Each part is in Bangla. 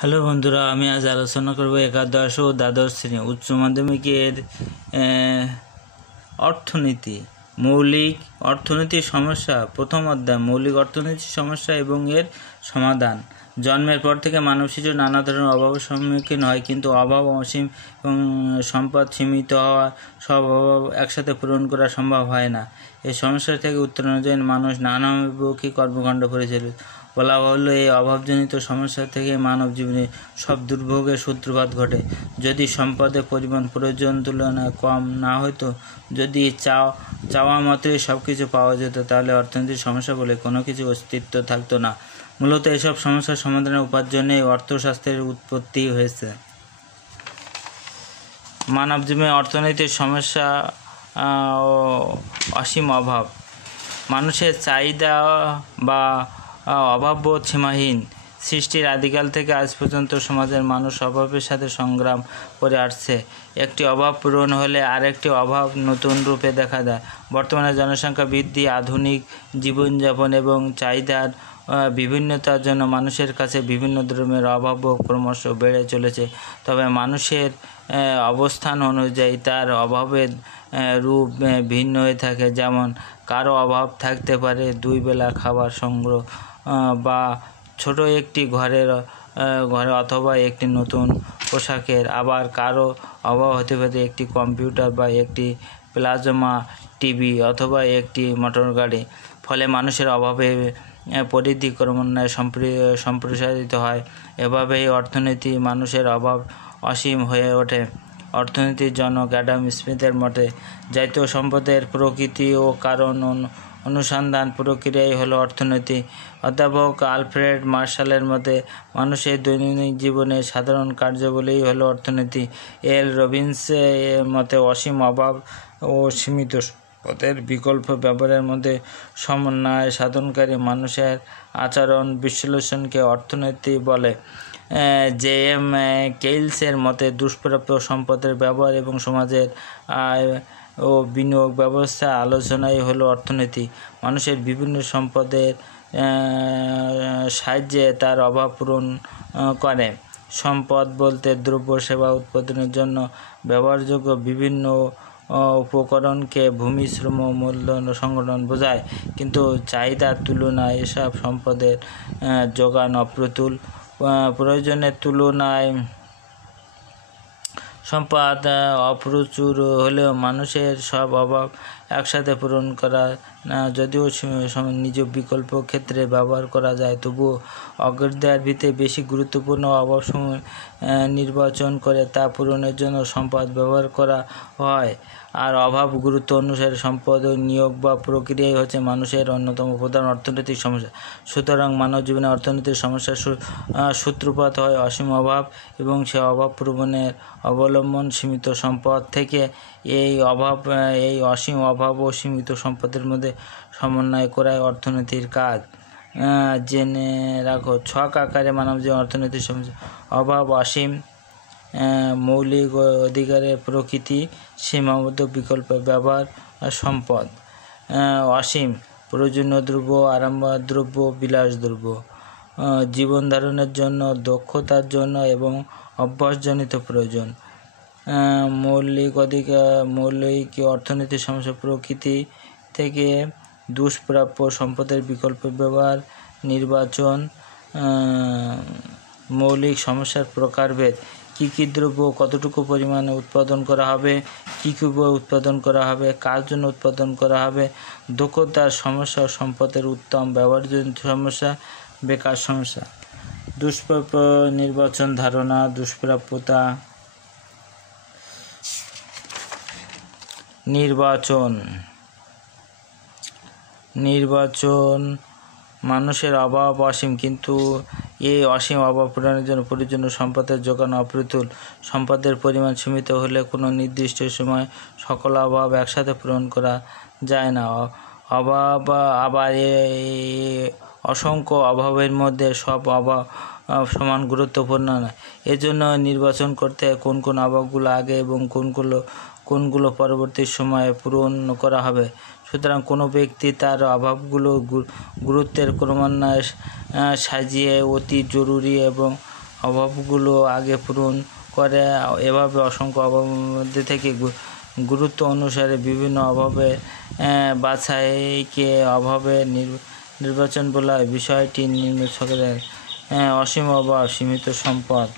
হ্যালো বন্ধুরা, আমি আজ আলোচনা করব একাদশ ও দ্বাদশ শ্রেণী উচ্চ মাধ্যমিকের অর্থনীতি, মৌলিক অর্থনীতির সমস্যা। প্রথম অধ্যায় মৌলিক অর্থনীতির সমস্যা এবং এর সমাধান। জন্মের পর থেকে মানব শিশু নানা ধরনের অভাবের সম্মুখীন হয়, কিন্তু অভাব অসীম এবং সম্পদ সীমিত হওয়া সব অভাব একসাথে পূরণ করা সম্ভব হয় না। এই সমস্যা থেকে উত্তরণের জন্য মানুষ নানামুখী কর্মকাণ্ড পরিচালিত। বলা বাহুল্য, এই অভাবজনিত সমস্যা থেকে মানব জীবনে সব দুর্ভোগের সূত্রপাত ঘটে। যদি সম্পদের পরিমাণ প্রয়োজন তুলনায় কম না হতো, যদি চাওয়া মাত্রই সব কিছু পাওয়া যেত, তাহলে অর্থনৈতিক সমস্যা বলে কোনো কিছু অস্তিত্ব থাকতো না। মূলত এসব সমস্যার সমাধানের উপার্জনেই অর্থশাস্ত্রের উৎপত্তি হয়েছে। মানব জীবনে অর্থনৈতিক সমস্যা ও অসীম অভাব। মানুষের চাহিদা বা অভাববোধ সীমাহীন। সৃষ্টির আদিকাল থেকে আজ পর্যন্ত সমাজের মানুষ অভাবের সাথে সংগ্রাম করে আসছে। একটি অভাব পূরণ হলে আরেকটি অভাব নতুন রূপে দেখা দেয়। বর্তমানে জনসংখ্যা বৃদ্ধি, আধুনিক জীবনযাপন এবং চাহিদার বিভিন্নতার জন্য মানুষের কাছে বিভিন্ন ধরনের অভাবও ক্রমশ বেড়ে চলেছে। তবে মানুষের অবস্থান অনুযায়ী তার অভাবের রূপ ভিন্ন হয়ে থাকে। যেমন কারো অভাব থাকতে পারে 2 বেলা খাবার সংগ্রহ বা ছোট একটি ঘরে অথবা একটি নতুন পোশাকের। আবার কারো অভাব হতে পারে একটি কম্পিউটার বা একটি প্লাজমা টিভি অথবা একটি মোটর গাড়ি। ফলে মানুষের অভাবে পরিধি ক্রমান্বয়ে সম্প্রসারিত হয়। এভাবেই অর্থনীতি মানুষের অভাব অসীম হয়ে ওঠে। অর্থনীতির জনক অ্যাডাম স্মিথের মতে, জাতীয় সম্পদের প্রকৃতি ও কারণ অনুসন্ধান প্রক্রিয়াই হলো অর্থনীতি। অধ্যাপক আলফ্রেড মার্শালের মতে, মানুষের দৈনন্দিন জীবনে সাধারণ কার্যাবলীই হলো অর্থনীতি। এল রবিন্সের মতে, অসীম অভাব ও সীমিত সম্পদের বিকল্প ব্যবহারের মধ্যে সমন্বয় সাধনকারী মানুষের আচরণ বিশ্লেষণকে অর্থনীতি বলে। জে এম কেইলসের মতে, দুষ্প্রাপ্য সম্পদের ব্যবহার এবং সমাজের আয় ও বিনিয়োগ ব্যবস্থা আলোচনাই হলো অর্থনীতি। মানুষের বিভিন্ন সম্পদের সাহায্যে তার অভাব পূরণ করে। সম্পদ বলতে দ্রব্য সেবা উৎপাদনের জন্য ব্যবহারযোগ্য বিভিন্ন উপকরণকে ভূমি, শ্রম, মূল্য সংগঠন বোঝায়। কিন্তু চাহিদার তুলনায় এসব সম্পদের যোগান অপ্রতুল। প্রয়োজনের তুলনায় সম্পদ অপ্রচুর হলেও মানুষের সব অভাব একসাথে পূরণ করা যদিও নিজ বিকল্প ক্ষেত্রে ব্যবহার করা যায়, তবুও অগ্রাধিকার ভিত্তিতে বেশি গুরুত্বপূর্ণ অভাবসমূহ নির্বাচন করে তা পূরণের জন্য সম্পদ ব্যবহার করা হয়। আর অভাব গুরুত্ব অনুসারে সম্পদ নিয়োগ বা প্রক্রিয়াই হচ্ছে মানুষের অন্যতম প্রধান অর্থনৈতিক সমস্যা। সুতরাং মানব জীবনে অর্থনৈতিক সমস্যার সূত্রপাত হয় অসীম অভাব এবং সে অভাব পূরণের অবলম্বন সীমিত সম্পদ থেকে। এই অসীম অভাব ও সীমিত সম্পদের মধ্যে সমন্বয় করাই অর্থনীতির কাজ। জেনে রাখো, ছক আকারে মানব জীবন অর্থনৈতিক সমস্যা: অভাব, অসীম, মৌলিক অধিকারের প্রকৃতি, সীমাবদ্ধ বিকল্প ব্যবহার, সম্পদ। অসীম: প্রয়োজনীয় দ্রব্য, আরামদায়ক দ্রব্য, বিলাস দ্রব্য, জীবন ধারণের জন্য, দক্ষতার জন্য এবং অভ্যাসজনিত প্রয়োজন। মৌলিক অর্থনৈতিক সমস্যা: প্রকৃতি থেকে দুষ্প্রাপ্য সম্পদের বিকল্প ব্যবহার, নির্বাচন। মৌলিক সমস্যার প্রকারভেদ: কী কী দ্রব্য কতটুকু পরিমাণে উৎপাদন করা হবে, কী কী উৎপাদন করা হবে, কার জন্য উৎপাদন করা হবে। দক্ষতার সমস্যা, সম্পদের উত্তম ব্যবহারজনিত সমস্যা, বেকার সমস্যা। দুষ্প্রাপ্য নির্বাচন ধারণা, দুষ্প্রাপ্যতা। নির্বাচন মানুষের অভাব অসীম, কিন্তু এই অসীম অভাব পূরণের জন্য প্রয়োজনীয় সম্পদের যোগান অপ্রতুল। সম্পদের পরিমাণ সীমিত হলে কোনো নির্দিষ্ট সময় সকল অভাব একসাথে পূরণ করা যায় না। আবার অসংখ্য অভাবের মধ্যে সব অভাব সমান গুরুত্বপূর্ণ নয়। এজন্য নির্বাচন করতে হয় কোন কোন অভাবগুলো আগে এবং কোনগুলো পরবর্তী সময়ে পূরণ করা হবে। সুতরাং কোনো ব্যক্তি তার অভাবগুলো গুরুত্বের ক্রমান্বয়ে সাজিয়ে অতি জরুরি এবং অভাবগুলো আগে পূরণ করে। এভাবে অসংখ্য অভাবের মধ্যে থেকে গুরুত্ব অনুসারে বিভিন্ন অভাবে বাছাইকে অভাবে নির্বাচন বলা হয়। বিষয়টি নিম্ন ছকের অসীম অভাব, সীমিত সম্পদ,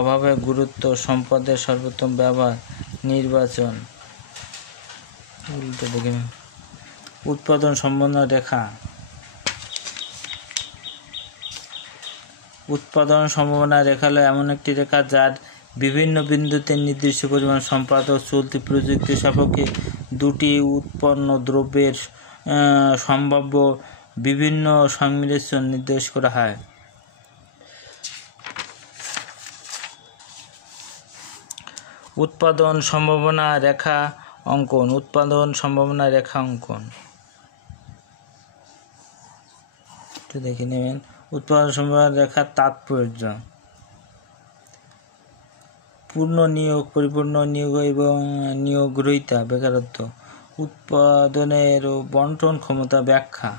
অভাবে গুরুত্ব, সম্পদের সর্বোত্তম ব্যবহার, নির্বাচন। উৎপাদন সম্ভাবনা রেখা। উৎপাদন সম্ভাবনা রেখা হলো এমন একটি রেখা যার বিভিন্ন বিন্দুতে নির্দিষ্ট পরিমাণ সম্পদ ও চলতি প্রযুক্তি সাপেক্ষে দুটি উৎপন্ন দ্রব্যের সম্ভাব্য বিভিন্ন সংমিশ্রণ নির্দেশ করা হয়। উৎপাদন সম্ভাবনা রেখা অঙ্কন। উৎপাদন সম্ভাবনা রেখা অঙ্কন একটু দেখে নেবেন। উৎপাদন সম্ভাবনা রেখার তাৎপর্য: পূর্ণ নিয়োগ, পরিপূর্ণ নিয়োগ এবং নিয়োগ গ্রহীতা, বেকারত্ব। উৎপাদনের বন্টন ক্ষমতা ব্যাখ্যা: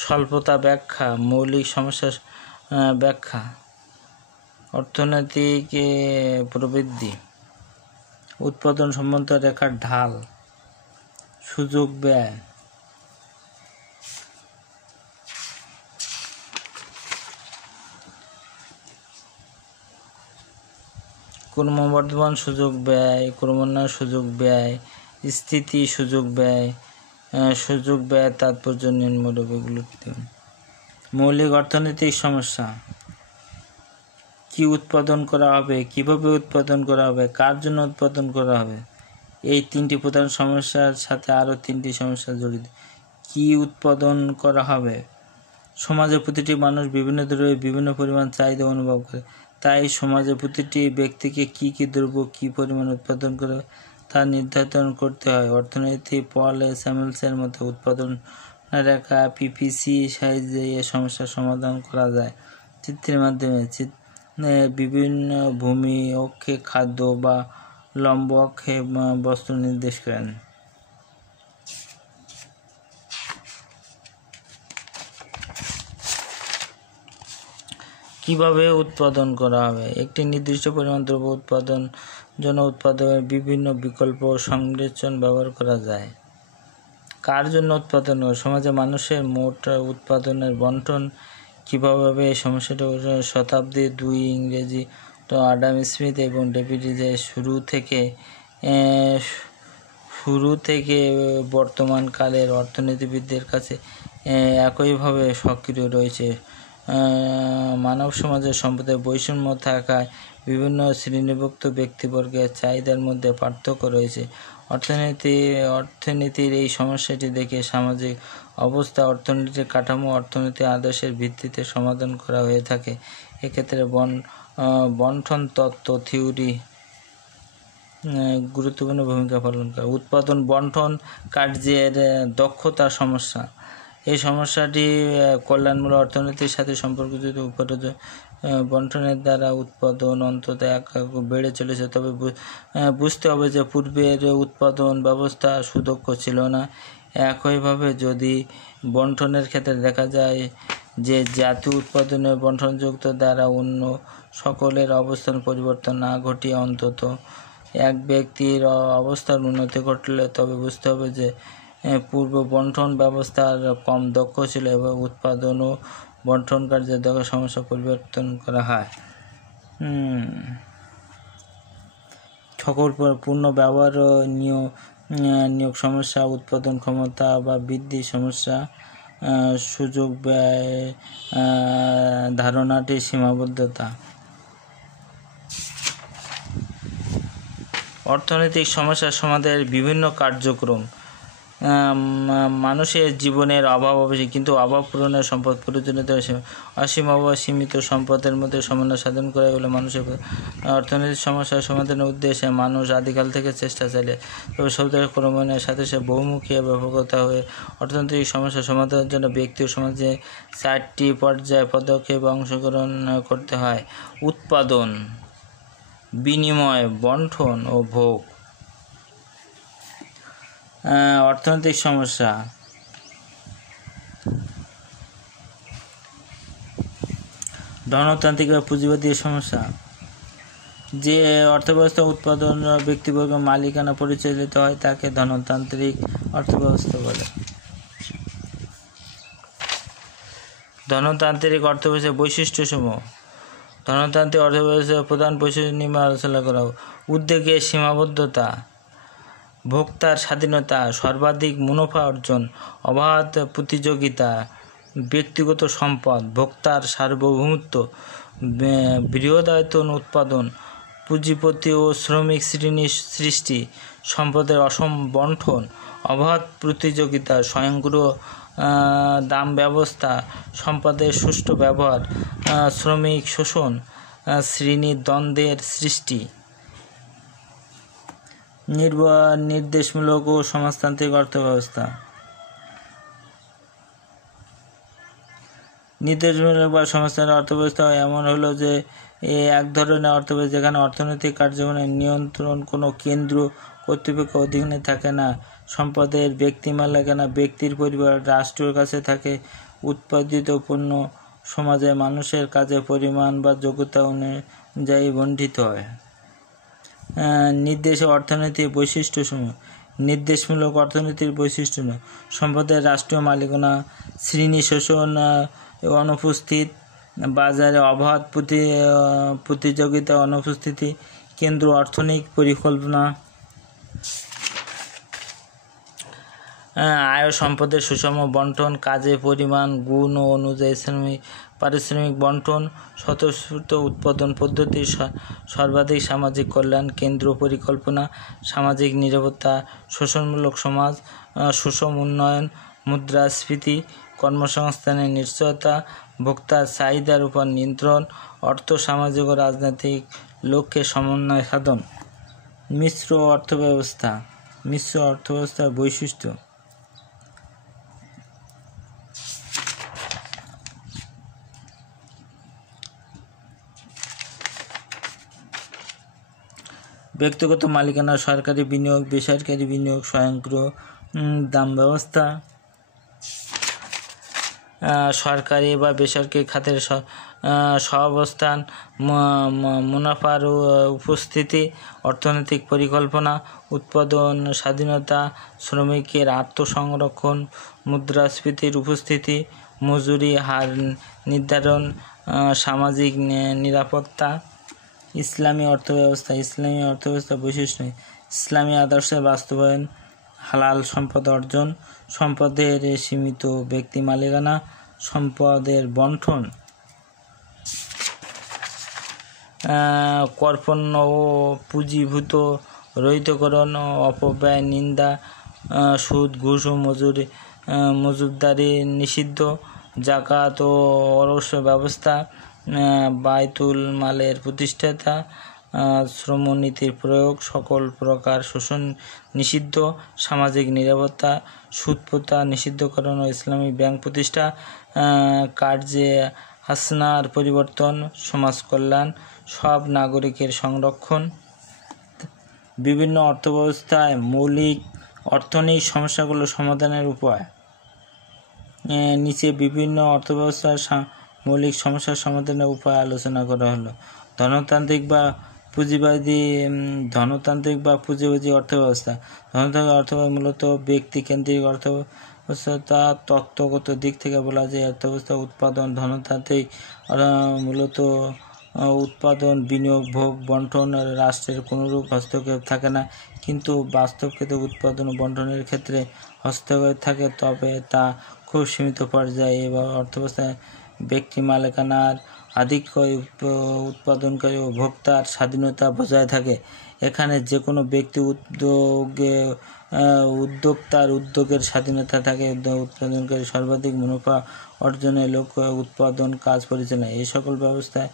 স্বল্পতা ব্যাখ্যা, মৌলিক সমস্যা ব্যাখ্যা, অর্থনৈতিক প্রবৃদ্ধি। উৎপাদন সম্ভাবনা রেখার ঢাল: সুযোগ ব্যয়। ক্রমবর্ধমান সুযোগ ব্যয়, ক্রমান্বয় সুযোগ ব্যয়, স্থিতি সুযোগ ব্যয়, সুযোগ ব্যয় তাৎপর্য নিম্নরূপ। এগুলো মৌলিক অর্থনৈতিক সমস্যা: কি উৎপাদন করা হবে, কিভাবে উৎপাদন করা হবে, কার জন্য উৎপাদন করা হবে। এই তিনটি প্রধান সমস্যার সাথে আরও তিনটি সমস্যা জড়িত। কি উৎপাদন করা হবে? সমাজে প্রতিটি মানুষ বিভিন্ন দ্রব্যে বিভিন্ন পরিমাণ চাহিদা অনুভব করে, তাই সমাজে প্রতিটি ব্যক্তিকে কি কি দ্রব্য কি পরিমাণ উৎপাদন করে তা নির্ধারণ করতে হয়। অর্থনীতি পল স্যামুয়েলসের মতে উৎপাদন রেখা পিপিসি সাইজে এ সমস্যার সমাধান করা যায় চিত্রের মাধ্যমে। বিভিন্ন ভূমি অক্ষে খাদ্য বা লম্ব অক্ষে বস্তু নির্দেশ করেন। কিভাবে উৎপাদন করা হবে? একটি নির্দিষ্ট পরিমাণ দ্রব্য উৎপাদন জন্য উৎপাদনের বিভিন্ন বিকল্প সংমিশ্রণ ব্যবহার করা যায়। কার জন্য উৎপাদন? সমাজে মানুষের মোট উৎপাদনের বন্টন কীভাবে? এই সমস্যাটা শতাব্দীর 2 ইংরেজি আডাম স্মিথ এবং ডেভিড রিজের শুরু থেকে বর্তমান কালের অর্থনীতিবিদদের কাছে একইভাবে সক্রিয় রয়েছে। মানব সমাজের সম্পদের বৈষম্য থাকায় বিভিন্ন শ্রেণীভুক্ত ব্যক্তিবর্গের চাহিদার মধ্যে পার্থক্য রয়েছে। অর্থনীতির এই সমস্যাটি দেখে সামাজিক অবস্থা, অর্থনীতির কাঠামো, অর্থনীতির আদর্শের ভিত্তিতে সমাধান করা হয়ে থাকে। এক্ষেত্রে বন্টন তত্ত্ব থিওরি গুরুত্বপূর্ণ ভূমিকা পালন করে। উৎপাদন বন্টন কার্যের দক্ষতা সমস্যা: এই সমস্যাটি কল্যাণমূলক অর্থনীতির সাথে সম্পর্কিত। বন্টনের দ্বারা উৎপাদন অন্তত বেড়ে চলেছে, তবে বুঝতে হবে যে পূর্বের উৎপাদন ব্যবস্থা সুদক্ষ ছিল না। একইভাবে যদি বন্টনের ক্ষেত্রে দেখা যায় যে জাতীয় উৎপাদনের বন্টনযুক্ত দ্বারা অন্য সকলের অবস্থান পরিবর্তন না ঘটিয়ে অন্তত এক ব্যক্তির অবস্থার উন্নতি ঘটলে, তবে বুঝতে হবে যে পূর্ব বন্টন ব্যবস্থার কম দক্ষ ছিল এবং উৎপাদন ও বন্টন কার্যের দক্ষ সমস্যা পরিবর্তন করা হয়। সকল পূর্ণ ব্যবহার ও নিয়োগ সমস্যা, উৎপাদন ক্ষমতা বা বৃদ্ধি সমস্যা, সুযোগ ব্যয় ধারণাটির সীমাবদ্ধতা। অর্থনৈতিক সমস্যা সমাজের বিভিন্ন কার্যক্রম। মানুষের জীবনের অভাব অবশ্যই, কিন্তু অভাব পূরণের সম্পদ প্রয়োজনীয়তা অসীম অভাব সীমিত সম্পদের মধ্যে সমন্বয় সাধন করা হলো মানুষের অর্থনৈতিক সমস্যার সমাধানের উদ্দেশ্যে মানুষ আদিকাল থেকে চেষ্টা চালিয়ে, তবে শব্দের ক্রমান্বয়ের সাথে সাথে বহুমুখী ব্যাপকতা হয়ে অর্থনৈতিক সমস্যা সমাধানের জন্য ব্যক্তি ও সমাজে 4টি পর্যায়ে পদক্ষেপ অংশগ্রহণ করতে হয়: উৎপাদন, বিনিময়, বন্টন ও ভোগ। অর্থনৈতিক সমস্যা: ধনতান্ত্রিক বা পুঁজিবাদী সমস্যা। যে অর্থব্যবস্থা উৎপাদন ব্যক্তিবর্গ মালিকানা পরিচালিত হয় তাকে ধনতান্ত্রিক অর্থব্যবস্থা বলে। ধনতান্ত্রিক অর্থব্যবস্থার বৈশিষ্ট্যসমূহ। ধনতান্ত্রিক অর্থব্যবস্থার প্রধান বৈশিষ্ট্য নিয়ে আলোচনা করা হোক। উদ্যোগের সীমাবদ্ধতা, ভোক্তার স্বাধীনতা, সর্বাধিক মুনাফা অর্জন, অবাধ প্রতিযোগিতা, ব্যক্তিগত সম্পদ, ভোক্তার সার্বভৌমত্ব, বৃহদায়তন উৎপাদন, পুঁজিপতি ও শ্রমিক শ্রেণীর সৃষ্টি, সম্পদের অসম বণ্টন, অবাধ প্রতিযোগিতা, স্বয়ংক্রিয় দাম ব্যবস্থা, সম্পদের সুষ্ঠু ব্যবহার, শ্রমিক শোষণ, শ্রেণীর দ্বন্দ্বের সৃষ্টি। নির্দেশমূলক ও সমাজতান্ত্রিক অর্থব্যবস্থা। নির্দেশমূলক বা সমাজতান্ত্রিক অর্থব্যবস্থা এমন হলো যে এক ধরনের অর্থব্যবস্থা যেখানে অর্থনৈতিক কার্যক্রমের নিয়ন্ত্রণ কোনো কেন্দ্র কর্তৃপক্ষের অধীনে থাকে না। সম্পদের ব্যক্তি মালিকানা ব্যক্তির পরিবার রাষ্ট্রের কাছে থাকে। উৎপাদিত পণ্য সমাজের মানুষের কাজের পরিমাণ বা যোগ্যতা অনুযায়ী বণ্টিত হয়। নির্দেশ অর্থনৈতিক বৈশিষ্ট্যসমূহ। নির্দেশমূলক অর্থনীতির বৈশিষ্ট্য সম্পদের রাষ্ট্রীয় মালিকানা, শ্রেণী শোষণ অনুপস্থিত, বাজারে অবাধ প্রতিযোগিতা অনুপস্থিতি, কেন্দ্র অর্থনৈতিক পরিকল্পনা, আয় সম্পদের সুষম বণ্টন, কাজের পরিমাণ গুণ ও অনুযায়ী পারিশ্রমিক বণ্টন, স্বতঃস্ফূর্ত উৎপাদন পদ্ধতি, সর্বাধিক সামাজিক কল্যাণ, কেন্দ্র পরিকল্পনা, সামাজিক নিরাপত্তা, শোষণমূলক সমাজ, সুষম উন্নয়ন, মুদ্রাস্ফীতি, কর্মসংস্থানের নিশ্চয়তা, ভোক্তার চাহিদার উপর নিয়ন্ত্রণ, অর্থ সামাজিক ও রাজনৈতিক লক্ষ্যে সমন্বয় সাধন। মিশ্র অর্থব্যবস্থা। মিশ্র অর্থব্যবস্থার বৈশিষ্ট্য। ব্যক্তিগত মালিকানা, সরকারি বিনিয়োগ, বেসরকারি বিনিয়োগ, স্বয়ংক্রিয় দাম ব্যবস্থা। সরকারি বা বেসরকারি খাতের সহাবস্থান, মুনাফার উপস্থিতি, অর্থনৈতিক পরিকল্পনা, উৎপাদন স্বাধীনতা, শ্রমিকের আত্মসংরক্ষণ, মুদ্রাস্ফীতির উপস্থিতি, মজুরি হার নির্ধারণ, সামাজিক নিরাপত্তা। ইসলামী অর্থব্যবস্থা। ইসলামী অর্থব্যবস্থার বৈশিষ্ট্য। ইসলামী আদর্শের বাস্তবায়ন, হালাল সম্পদ অর্জন, সম্পদের সীমিত ব্যক্তি মালিকানা, সম্পদের বণ্টন, করপণ্য ও পুঁজিভূত রহিতকরণ, অপব্যয় নিন্দা, সুদ ঘুষ ও মজুমদারি নিষিদ্ধ, জাকাত ও অরস ব্যবস্থা, বায়তুল মালের প্রতিষ্ঠাতা, শ্রমনীতির প্রয়োগ, সকল প্রকার শোষণ নিষিদ্ধ, সামাজিক নিরাপত্তা, সুদ প্রথা নিষিদ্ধকরণ ও ইসলামী ব্যাংক প্রতিষ্ঠা, কার্যে হাসনার পরিবর্তন, সমাজ কল্যাণ, সব নাগরিকের সংরক্ষণ। বিভিন্ন অর্থব্যবস্থায় মৌলিক অর্থনৈতিক সমস্যাগুলো সমাধানের উপায়। নিচে বিভিন্ন অর্থব্যবস্থার মৌলিক সমস্যার সমাধানের উপায় আলোচনা করা হলো। ধনতান্ত্রিক বা পুঁজিবাদী অর্থব্যবস্থা। ধনতান্ত্রিক অর্থব্যবস্থা মূলত ব্যক্তিকেন্দ্রিক অর্থব্যবস্থা। তত্ত্বগত দিক থেকে বলা যায় অর্থব্যবস্থা উৎপাদন। ধনতান্ত্রিক মূলত উৎপাদন, বিনিয়োগ, ভোগ, বণ্টন, রাষ্ট্রের কোনোরূপ হস্তক্ষেপ থাকে না, কিন্তু বাস্তব ক্ষেত্রে উৎপাদন ও বণ্টনের ক্ষেত্রে হস্তক্ষেপ থাকে, তবে তা খুব সীমিত পর্যায়ে। এবং অর্থব্যবস্থায় ব্যক্তি মালিকানার আধিক্য, উৎপাদনকারী ও ভোক্তার স্বাধীনতা বজায় থাকে। এখানে যে কোনো ব্যক্তি উদ্যোক্তার উদ্যোগের স্বাধীনতা থাকে। উৎপাদনকারী সর্বাধিক মুনাফা অর্জনের লক্ষ্য উৎপাদন কাজ পরিচালনা। এই সকল ব্যবস্থায়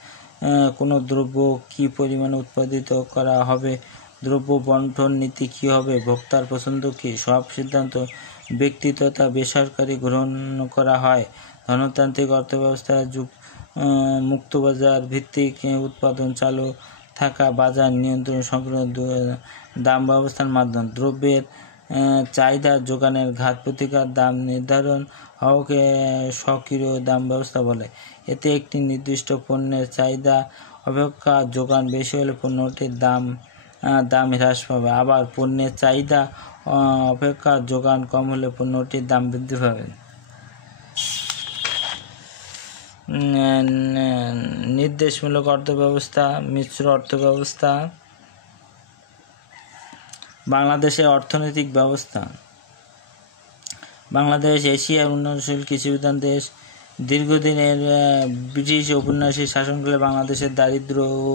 কোনো দ্রব্য কী পরিমাণে উৎপাদিত করা হবে, দ্রব্য বণ্টন নীতি কী হবে, ভোক্তার পছন্দ কী, সব সিদ্ধান্ত ব্যক্তি তথা বেসরকারি গ্রহণ করা হয়। ধনতান্ত্রিক অর্থব্যবস্থায় মুক্তবাজার ভিত্তিক উৎপাদন চালু থাকা, বাজার নিয়ন্ত্রণ, সম্পূর্ণ দাম ব্যবস্থার মাধ্যমে দ্রব্যের চাহিদা যোগানের ঘাত প্রতিকার, দাম নির্ধারণ হওয়াকে স্বকীয় দাম ব্যবস্থা বলে। এতে একটি নির্দিষ্ট পণ্যের চাহিদা অপেক্ষা যোগান বেশি হলে পণ্যটির দাম হ্রাস পাবে, আবার পণ্যের চাহিদা অপেক্ষা যোগান কম হলে পণ্যটির দাম বৃদ্ধি পাবে। নির্দেশমূলক অর্থব্যবস্থা, মিশ্র অর্থব্যবস্থা। বাংলাদেশের অর্থনৈতিক ব্যবস্থা। বাংলাদেশ এশিয়ার উন্নয়নশীল কৃষিপ্রধান দেশ। দীর্ঘদিনের ব্রিটিশ ঔপনিবেশিক শাসনকালে বাংলাদেশের দারিদ্র্য ও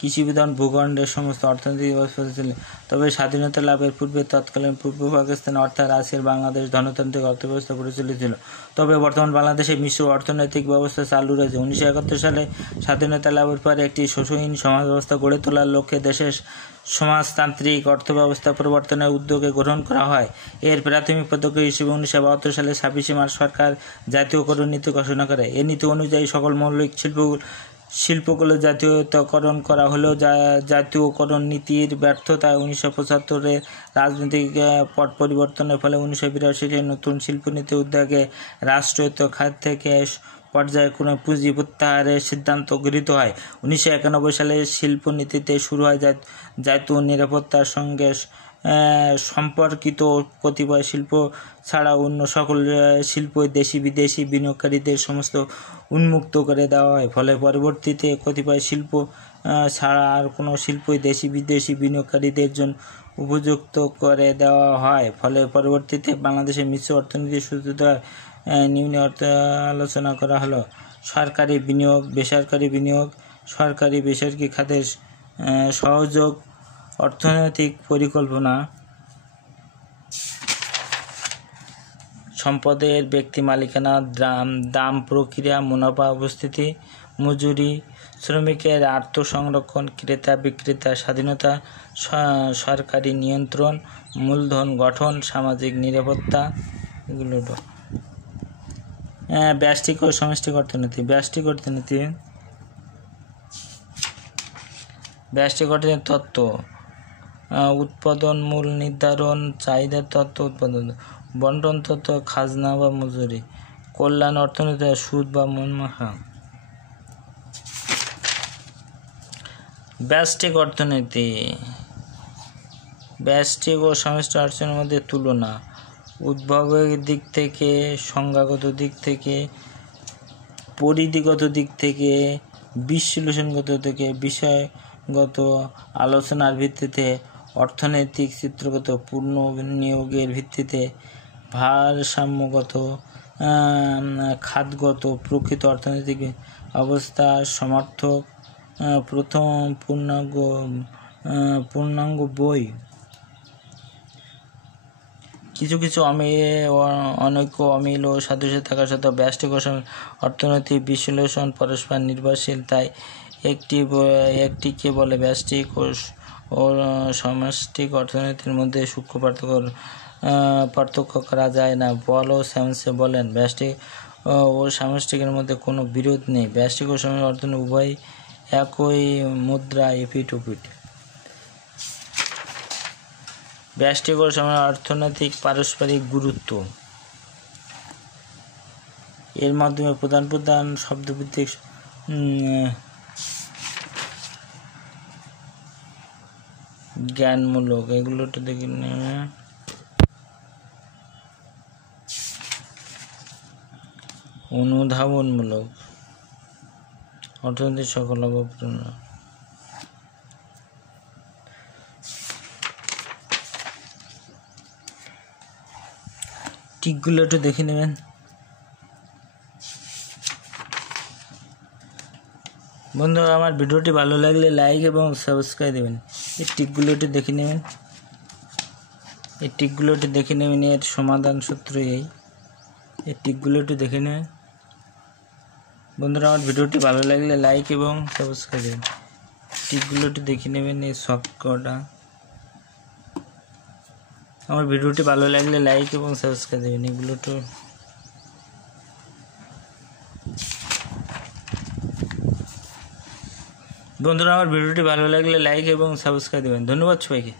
কৃষিপ্রধান ভূখণ্ডের সমস্ত অর্থনৈতিক ব্যবস্থা ছিল। তবে স্বাধীনতা লাভের পূর্বে তৎকালীন পূর্ব পাকিস্তান অর্থাৎ আজকের বাংলাদেশ ধনতান্ত্রিক অর্থব্যবস্থা প্রচলিত ছিল। তবে বর্তমান বাংলাদেশে মিশ্র অর্থনৈতিক ব্যবস্থা চালু রয়েছে। 1971 সালে স্বাধীনতা লাভের পর একটি শোষণহীন সমাজ ব্যবস্থা গড়ে তোলার লক্ষ্যে দেশের সমাজতান্ত্রিক অর্থব্যবস্থা প্রবর্তনের উদ্যোগে গ্রহণ করা হয়। এর প্রাথমিক পদক্ষেপ হিসেবে 1972 সালে 26 মার্চ সরকার জাতীয়করণ নীতি ঘোষণা করে। এই নীতি অনুযায়ী সকল মৌলিক শিল্পগুলো জাতীয়করণ করা হলেও জাতীয়করণ নীতির ব্যর্থতায় 1975-এ রাজনৈতিক পট পরিবর্তনের ফলে 1982 সালে নতুন শিল্পনীতি উদ্যোগে রাষ্ট্রায়ত্ত খাত থেকে পর্যায়ক্রমে পুঁজি প্রত্যাহারের সিদ্ধান্ত গৃহীত হয়। 1991 সালে শিল্পনীতিতে শুরু হয় জাতীয় নিরাপত্তার সঙ্গে সম্পর্কিত কতিপয় শিল্প ছাড়া অন্য সকল শিল্পই দেশি বিদেশি বিনিয়োগকারীদের সমস্ত উন্মুক্ত করে দেওয়া হয়। ফলে পরবর্তীতে কতিপয় শিল্প ছাড়া আর কোনো শিল্পই দেশি বিদেশি বিনিয়োগকারীদের জন্য উপযুক্ত করে দেওয়া হয়। ফলে পরবর্তীতে বাংলাদেশের মিশ্র অর্থনীতির সূত্রধর নিম্নে আলোচনা করা হলো। সরকারি বিনিয়োগ, বেসরকারি বিনিয়োগ, সরকারি বেসরকারি খাতের সহযোগ, অর্থনৈতিক পরিকল্পনা, সম্পদের ব্যক্তি মালিকানা, দাম প্রক্রিয়া, মুনাফা উপস্থিতি, মজুরি, শ্রমিকের আত্মসংরক্ষণ, ক্রেতা বিক্রেতা স্বাধীনতা, সরকারি নিয়ন্ত্রণ, মূলধন গঠন, সামাজিক নিরাপত্তা। এগুলো ব্যষ্টিক ও সমষ্টিক অর্থনীতি। ব্যষ্টিক অর্থনীতির তত্ত্ব: উৎপাদন মূল নির্ধারণ, চাহিদার তত্ত্ব, উৎপাদন বন্টন তত্ত্ব, খাজনা বা মজুরি, কল্যাণ অর্থনীতি, সুদ বা মুনাফা। ব্যষ্টিক অর্থনীতি। ব্যষ্টিক ও সমষ্টি অর্থনীতির মধ্যে তুলনা: উদ্ভবের দিক থেকে, সংজ্ঞাগত দিক থেকে, পরিধিগত দিক থেকে, বিশ্লেষণগত থেকে, বিষয়গত আলোচনার ভিত্তিতে, অর্থনৈতিক চিত্রগত পুনর্নিয়োগের ভিত্তিতে, ভারসাম্যগত, খাতগত, প্রকৃত অর্থনৈতিক অবস্থা, সমর্থক, প্রথম পূর্ণাঙ্গ বই। কিছু অনৈক্য, অমিল ও সাদৃশ্য থাকা সত্ত্বেও ব্যষ্টিক ও অর্থনৈতিক বিশ্লেষণ পরস্পর নির্ভরশীল, তাই একটিকে বলে ব্যষ্টিক ও সমষ্টিক অর্থনীতির মধ্যে সূক্ষ্ম পার্থক্য করা যায় না। পল ও স্যামসে বলেন, ব্যষ্টিক ও সামষ্টিকের মধ্যে কোনো বিরোধ নেই। ব্যষ্টিক ও সমষ্টিক অর্থনীতি উভয় একই মুদ্রা, এপিঠ ওপিঠ। ব্যষ্টিক ও সমষ্টিক অর্থনৈতিক পারস্পরিক গুরুত্ব: এর মাধ্যমে প্রধান শব্দভিত্তিক জ্ঞানমূলক, এগুলোটা দেখি অনুধাবনমূলক অর্থনীতির সকল অবপূর্ণ। টিকগুলো একটু দেখে নেবেন। বন্ধুরা, আমার ভিডিওটি ভালো লাগলে লাইক এবং সাবস্ক্রাইব দেবেন। এই টিকগুলো একটু দেখে নেবেন। এর সমাধান সূত্র এই টিকগুলো একটু দেখে নেবেন। বন্ধুরা, আমার ভিডিওটি ভালো লাগলে লাইক এবং সাবস্ক্রাইব দেবেন। টিকগুলো একটু দেখে নেবেন। এই সবকটা আমার ভিডিওটি ভালো লাগলে লাইক এবং সাবস্ক্রাইব দেবেন। এগুলো তো বন্ধুরা, আমার ভিডিওটি ভালো লাগলে লাইক এবং সাবস্ক্রাইব দেবেন। ধন্যবাদ সবাইকে।